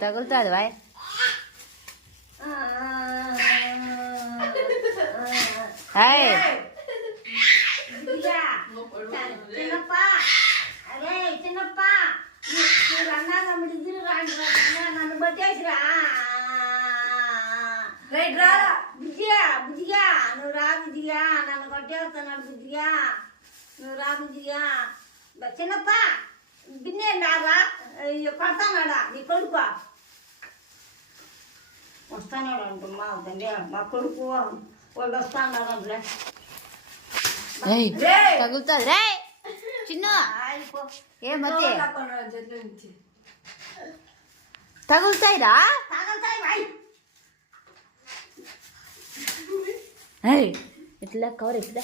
తగులుతుంది బాయ్. చిన్నప్ప అరే చిన్నప్ప అన్నా తమ్ముడు ఇద్దరు రాండి నన్ను పట్టేసిరా బుజ్జిగా బుజ్జిగా నువ్వు రా బుజ్జిగా నన్ను కొట్టేస్తున్నాడు బుజ్జిగా నువ్వు రా బుజ్జిగా చిన్నప్ప బిన్నే రారా పడతానాడా నీ కొడుకు వస్తానాడు అంటమ్మా తండ్రి మా కొడుకు వాళ్ళు వస్తాన్నాడు అంటే తగులుతుంది రే చిన్న ఏమతే తగులుతాయిరా ఇట్లా కవర్ ఇట్లా